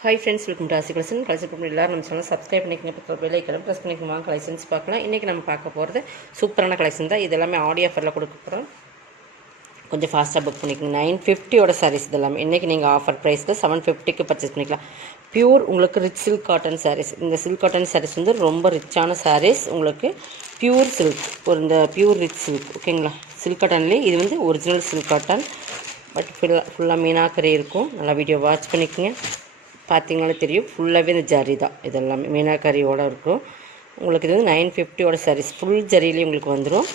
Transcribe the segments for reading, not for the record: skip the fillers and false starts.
Hi friends, welcome to ஆசி collection. Collection பண்ணி எல்லாரும் நம்ம சேனல் சப்ஸ்கிரைப் பண்ணிக்கங்க, பக்கத்தில் பெல் ஐக்கனை ப்ரெஸ் பண்ணிக்கங்க. வாங்க கலெக்ஷன்ஸ் பார்க்கலாம். இன்றைக்கி நம்ம பார்க்க போகிறது சூப்பரான கலெக்ஷன் தான். இது எல்லாமே ஆடியோ ஆஃபரில் கொடுக்க போகிறோம். கொஞ்சம் ஃபாஸ்ட்டாக புக் பண்ணிக்கோங்க. 950 சாரீஸ் இது எல்லாமே. இன்றைக்கி நீங்கள் ஆஃபர் ப்ரைஸ்க்கு 750 பர்ச்சேஸ் பண்ணிக்கலாம். பியூர் உங்களுக்கு ரிச் சில்க் காட்டன் சாரீஸ். இந்த சில்க் காட்டன் சாரீஸ் வந்து ரொம்ப ரிச்சான சாரீஸ். உங்களுக்கு பியூர் சில்க், ஒரு இந்த பியூர் ரிச் சில்க், ஓகேங்களா? சில்க் காட்டன்லேயே இது வந்து ஒரிஜினல் சில்க் காட்டன், பட் ஃபுல்லாக மீனாக்கரை இருக்கும். நல்லா வீடியோ வாட்ச் பண்ணிக்கோங்க. பார்த்தீங்கனாலே தெரியும், ஃபுல்லாகவே இந்த ஜரி தான். இது எல்லாமே மீனாக்கரியோடு இருக்கும். உங்களுக்கு இது வந்து 950 சாரீஸ். ஃபுல் ஜரியிலேயே உங்களுக்கு வந்துடும்.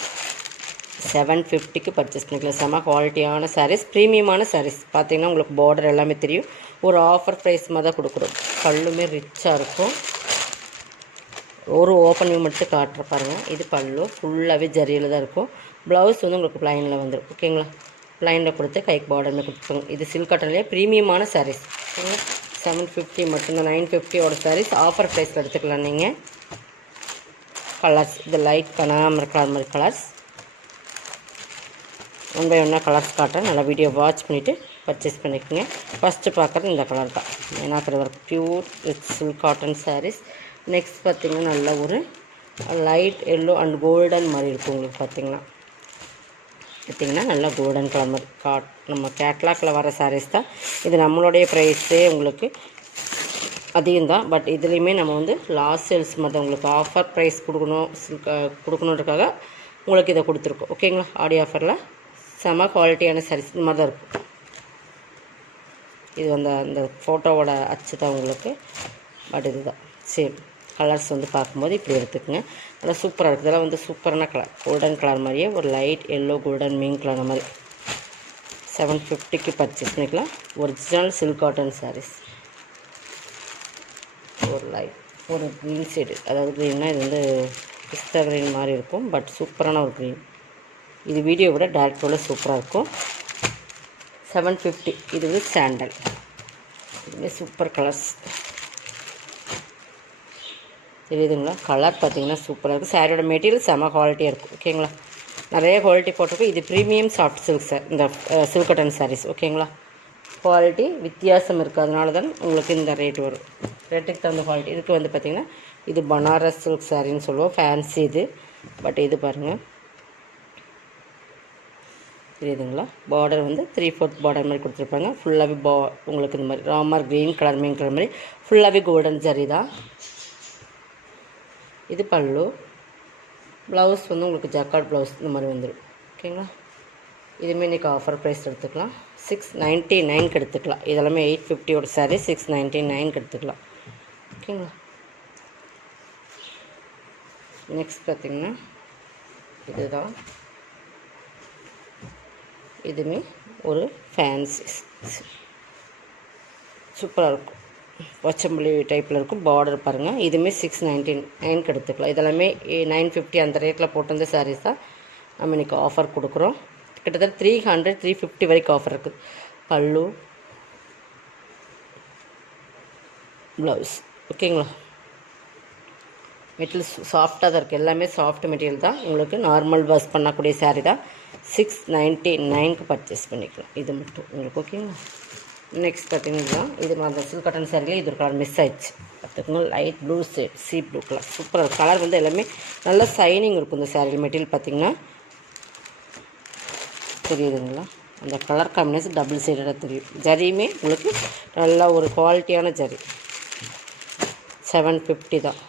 750 பர்ச்சேஸ் பண்ணிக்கலாம். செம குவாலிட்டியான சாரீஸ், ப்ரீமியமான சாரீஸ். பார்த்தீங்கன்னா உங்களுக்கு பார்டர் எல்லாமே தெரியும். ஒரு ஆஃபர் ப்ரைஸ் மாதிரி தான் கொடுக்குறோம். பல்லுமே ரிச்சாக இருக்கும். ஒரு ஓப்பன் வியூ மட்டும் காட்டுற பாருங்கள். இது பல்லு ஃபுல்லாகவே ஜரியில் தான் இருக்கும். ப்ளவுஸ் வந்து உங்களுக்கு ப்ளைனில் வந்துடும், ஓகேங்களா? ப்ளைனில் கொடுத்து கைக்கு பார்டருமே கொடுத்துருங்க. இது சில்க் காட்டன்லேயே ப்ரீமியமான சாரீஸ், ஓகேங்களா? 750 மட்டும்தான். 950 சாரீஸ் ஆஃபர் ப்ரைஸில் எடுத்துக்கலாம் நீங்கள். கலர்ஸ் இது லைட் கனகாமரம் கலர் மாதிரி கலர்ஸ். ஒன் பை ஒன்னாக கலர்ஸ் காட்டுறேன். நல்லா வீடியோ வாட்ச் பண்ணிவிட்டு பர்ச்சேஸ் பண்ணிக்கோங்க. ஃபஸ்ட்டு பார்க்குறது இந்த கலர் தான். ஏன்னாக்கிற work pure rich silk cotton sarees. Next பார்த்திங்கன்னா நல்ல ஒரு லைட் எல்லோ அண்ட் கோல்டன் மாதிரி இருக்கும். உங்களுக்கு பார்த்திங்கன்னா நல்லா கோல்டன் கலர் மாதிரி நம்ம கேட்லாக்கில் வர சாரீஸ் தான் இது. நம்மளுடைய ப்ரைஸே உங்களுக்கு அதிகம் தான், பட் இதுலேயுமே நம்ம வந்து லாஸ்ட் சேல்ஸ் மாதிரி தான் உங்களுக்கு ஆஃபர் ப்ரைஸ் கொடுக்கணுன்றதுக்காக உங்களுக்கு இதை கொடுத்துருக்கோம், ஓகேங்களா? ஆடியோ ஆஃபரில் செம குவாலிட்டியான சாரீஸ் இந்த மாதிரி தான் இருக்கும். இது வந்து அந்த ஃபோட்டோவோட அச்சு தான் உங்களுக்கு, பட் இதுதான் சேம். கலர்ஸ் வந்து பார்க்கும்போது இப்படி எடுத்துக்கோங்க. நல்லா சூப்பராக இருக்குது. இதெல்லாம் வந்து சூப்பரான கலர், கோல்டன் கலர் மாதிரியே ஒரு லைட் எல்லோ கோல்டன் மீன் கலர் மாதிரி. 750 பர்ச்சேஸ் பண்ணிக்கலாம். Original silk cotton sarees. ஒரு லைட் ஒரு க்ரீன் ஷேடு, அதாவது க்ரீன்னா இது வந்து பிஸ்தா க்ரீன் மாதிரி இருக்கும், பட் சூப்பரான ஒரு க்ரீன். இது வீடியோ விட டேரக்டோட சூப்பராக இருக்கும். 750. இது வந்து சாண்டல். இதுவே சூப்பர் கலர்ஸ் தெரியுதுங்களா? கலர் பார்த்திங்கன்னா சூப்பராக இருக்குது. சாரியோட மெட்டீரியல் செம குவாலிட்டியாக இருக்கும், ஓகேங்களா? நிறைய குவாலிட்டி போட்டிருக்கும். இது ப்ரீமியம் சாஃப்ட் சில்க் சார், இந்த சில்க் காட்டன் சாரீஸ், ஓகேங்களா? குவாலிட்டி வித்தியாசம் இருக்குது, அதனால தான் உங்களுக்கு இந்த ரேட் வரும். ரேட்டுக்கு தகுந்த குவாலிட்டி. இதுக்கு வந்து பார்த்திங்கன்னா இது பனாரஸ் சில்க் சாரின்னு சொல்லுவோம், ஃபேன்சி இது. பட் இது பாருங்கள், தெரியுதுங்களா? பார்டர் வந்து 3/4 பார்டர் மாதிரி கொடுத்துருப்பாங்க. ஃபுல்லாகவே உங்களுக்கு இந்த மாதிரி ராமர் க்ரீன் கலர் மீன் கலர் மாதிரி ஃபுல்லாகவே கோல்டன் ஜரி தான். இது பல்லு. ப்ளவுஸ் வந்து உங்களுக்கு ஜக்கார்ட் ப்ளவுஸ் இந்த மாதிரி வந்துடும், ஓகேங்களா? இதுவுமே இன்றைக்கி ஆஃபர் ப்ரைஸ் எடுத்துக்கலாம். 699 எடுத்துக்கலாம். இதெல்லாமே 850 சாரீ 699 எடுத்துக்கலாம், ஓகேங்களா? நெக்ஸ்ட் பார்த்திங்கன்னா இதுதான். இதுவுமே ஒரு ஃபேன்சி சூப்பராக இருக்கும். பச்சம்பள்ளி டைப்பில் இருக்கும். பார்டர் பாருங்கள். இதுவுமே 699 எடுத்துக்கலாம். இதெல்லாமே 950 அந்த ரேட்டில் போட்டிருந்த சாரீஸ் தான் நம்ம இன்றைக்கி ஆஃபர் கொடுக்குறோம். கிட்டத்தட்ட 300 350 வரைக்கும் ஆஃபர் இருக்குது. பல்லு ப்ளவுஸ், ஓகேங்களா? மெட்டீரியல் சாஃப்டாக தான் இருக்குது. எல்லாமே சாஃப்ட் மெட்டீரியல் தான். உங்களுக்கு நார்மல் வாஷ் பண்ணக்கூடிய சாரீ தான். 699 பர்ச்சேஸ் பண்ணிக்கலாம். இது மட்டும் உங்களுக்கு, ஓகேங்களா? நெக்ஸ்ட் பார்த்திங்கன்னா இது மாதிரி சில்க் காட்டன் சாரியில் இது ஒரு கலர் மிஸ் ஆயிடுச்சு. பார்த்துக்கோங்க, light blue shade, sea blue colour. சூப்பராக கலர் வந்து எல்லாமே நல்ல சைனிங் இருக்கும். இந்த சாரியில் மெட்டீரியல் பார்த்திங்கன்னா தெரியுதுங்களா? அந்த கலர் காம்பினேஷன் டபுள் சைடாக தெரியும். ஜரியுமே உங்களுக்கு நல்லா ஒரு குவாலிட்டியான ஜரி. 750 தான்.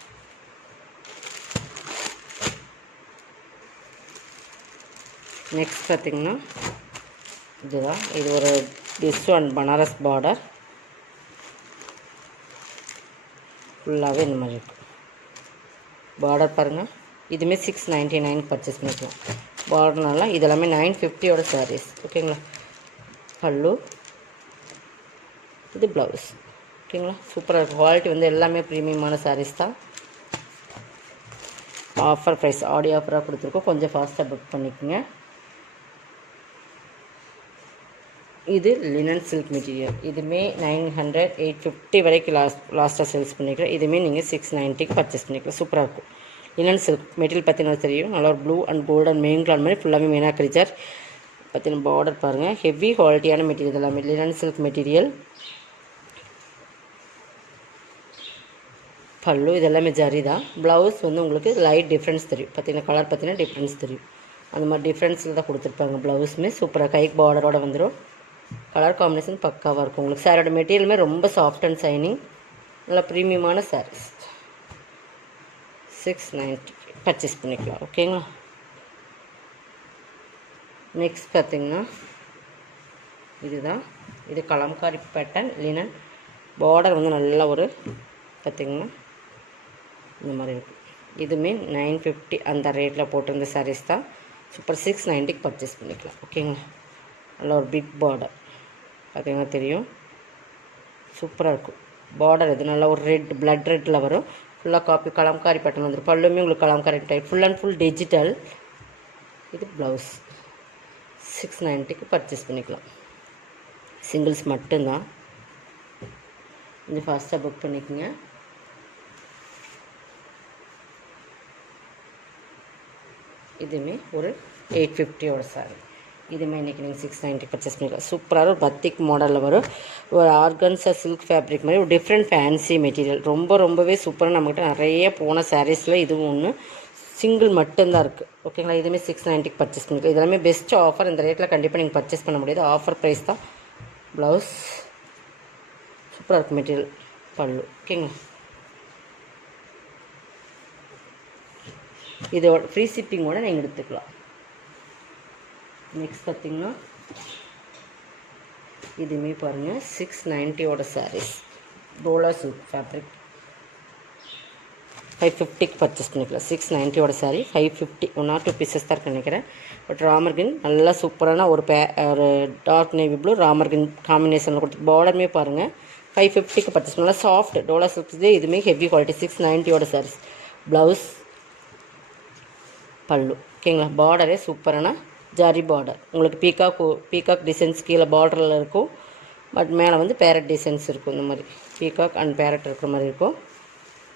நெக்ஸ்ட் பார்த்திங்கன்னா இதுதான். இது ஒரு டிஷ் அண்ட் பனாரஸ் பார்டர். ஃபுல்லாகவே இந்த மாதிரி இருக்கும். பார்டர் பாருங்கள். இதுவுமே 699 பர்ச்சேஸ் பண்ணிக்கலாம். பார்டர்னால இதெல்லாமே 950 சாரீஸ், ஓகேங்களா? பல்லு, இது ப்ளவுஸ், ஓகேங்களா? சூப்பராக இருக்கும். குவாலிட்டி வந்து எல்லாமே ப்ரீமியமான சாரீஸ் தான். ஆஃபர் ப்ரைஸ் ஆடியோ ஆஃபராக கொடுத்துருக்கோம். கொஞ்சம் ஃபாஸ்ட்டாக புக் பண்ணிக்கோங்க. இது லினன் சில்க் மெட்டீரியல். இதுவுமே 900 850 வரைக்கும் லாஸ்ட்டாக சேல்ஸ் பண்ணிக்கிறேன். இதுவுமே நீங்கள் 690 பர்ச்சேஸ் பண்ணிக்கலாம். சூப்பராக இருக்கும். லினன் சில்க் மெட்டீரியல் பார்த்தீங்கன்னா தெரியும். நல்லா ஒரு blue and golden main colour மாதிரி ஃபுல்லாகவே மீனாக்கரி ஜரி. பார்த்தீங்கன்னா பார்டர் பாருங்கள். ஹெவி குவாலிட்டியான மெட்டீரியல் எல்லாமே லினன் சில்க் மெட்டீரியல். பல்லு இது எல்லாமே ஜரி தான். ப்ளவுஸ் வந்து உங்களுக்கு லைட் டிஃப்ரென்ஸ் தெரியும். பார்த்தீங்கன்னா கலர் பார்த்தீங்கன்னா டிஃப்ரென்ஸ் தெரியும். அந்த மாதிரி டிஃப்ரென்ஸில் தான் கொடுத்துருப்பாங்க. ப்ளவுஸுமே சூப்பராக கைக்கு பார்டரோடு வந்துடும். கலர் காம்பினேஷன் பக்காவாக இருக்கும். உங்களுக்கு சாரோட மெட்டீரியலுமே ரொம்ப சாஃப்ட் அண்ட் ஷைனிங், நல்லா ப்ரீமியமான சாரீஸ். 690 பர்ச்சேஸ் பண்ணிக்கலாம். ஓகேங்களா. நெக்ஸ்ட் பார்த்திங்கன்னா இதுதான். இது கலம்காரி பேட்டர்ன் லினன். பார்டர் வந்து நல்லா ஒரு பார்த்திங்கன்னா இந்த மாதிரி இருக்கும். இதுவுமே 950 அந்த ரேட்டில் போட்டிருந்த சாரீஸ் தான். சூப்பர் 690 பர்ச்சேஸ் பண்ணிக்கலாம். ஓகேங்களா. நல்லா ஒரு பிக் பார்டர் பார்த்திங்கன்னா தெரியும், சூப்பராக இருக்கும். பார்டர் இது நல்லா ஒரு ரெட் பிளட் ரெட்டில் வரும். ஃபுல்லாக காப்பி கலம்காரி பேட்டர்ன் வந்துடும். பல்லுமே உங்களுக்கு Kalamkari type full and full digital. இது ப்ளவுஸ் 690 பர்ச்சேஸ் பண்ணிக்கலாம். சிங்கிள்ஸ் மட்டும்தான். கொஞ்சம் ஃபாஸ்ட்டாக புக் பண்ணிக்கோங்க. இதுவுமே ஒரு 850 சாரி. இதுவுமே இன்றைக்கி நீங்கள் 690 பர்ச்சேஸ் பண்ணிக்கலாம். சூப்பராக ஒரு பத்திக் மாடலில் வரும். ஒரு ஆர்கன்ஸா சில்க் ஃபேப்ரிக் மாதிரி ஒரு டிஃப்ரெண்ட் ஃபேன்சி மெட்டீரியல். ரொம்பவே சூப்பராக நம்மகிட்ட நிறைய போன சாரீஸில் இதுவும் ஒன்று. சிங்கிள் மட்டும்தான் இருக்குது. ஓகேங்களா. இதுவுமே 690 பர்ச்சேஸ் பண்ணிக்கலாம். இதெல்லாமே பெஸ்ட் ஆஃபர். இந்த ரேட்டில் கண்டிப்பாக நீங்கள் பர்ச்சேஸ் பண்ண முடியாது. ஆஃபர் ப்ரைஸ் தான். ப்ளவுஸ் சூப்பராக இருக்குது மெட்டீரியல். பல்லு ஓகேங்களா. இதோட ஃப்ரீ ஷிப்பிங்கோட நீங்கள் எடுத்துக்கலாம். நெக்ஸ்ட் பார்த்திங்கன்னா இதுவுமே பாருங்கள் 690 sarees. Dola silk fabric 550 purchase பண்ணிக்கலாம். 690 சாரீ 550. 1 or 2 பீசஸ் தான் இருக்குன்னு நினைக்கிறேன். பட் ராமர் கிரீன் நல்லா சூப்பரான ஒரு dark navy blue Ramar green காம்பினேஷனில் கொடுத்து பார்டருமே பாருங்கள் 550 பர்ச்சேஸ் பண்ணலாம். Soft dola silk. இதுவுமே ஹெவி குவாலிட்டி 690 சாரீஸ். ப்ளவுஸ் பல்லு ஓகேங்களா. பார்டரே சூப்பரான ஜரி பார்டர். உங்களுக்கு பீகாக் டிசைன்ஸ் கீழே பார்டரில் இருக்கும். பட் மேலே வந்து பேரட் டிசைன்ஸ் இருக்கும். இந்த மாதிரி பீகாக் அண்ட் பேரட் இருக்கிற மாதிரி இருக்கும்.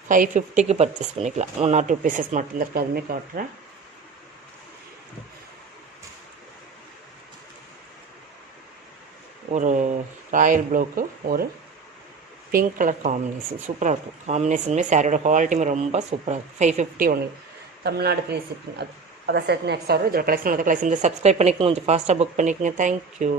550 பர்ச்சேஸ் பண்ணிக்கலாம். 1 or 2 பீசஸ் மட்டும்தான் இருக்குது. அதுவுமே காட்டுறேன். ஒரு ராயல் ப்ளூக்கு ஒரு பிங்க் கலர் காம்பினேஷன் சூப்பராக இருக்கும். காம்பினேஷனுமே சாரியோட குவாலிட்டியுமே ரொம்ப சூப்பராக இருக்கும். 550 ஒன்று. Tamil Nadu free shipping. அதை சேர்த்து நெக்ஸ்ட் ஆகும். இதோட கலெக்ஷன் சப்ஸ்கிரைப் பண்ணிக்கோங்க. கொஞ்சம் ஃபாஸ்ட்டாக புக் பண்ணிக்கோங்க. தேங்க்யூ.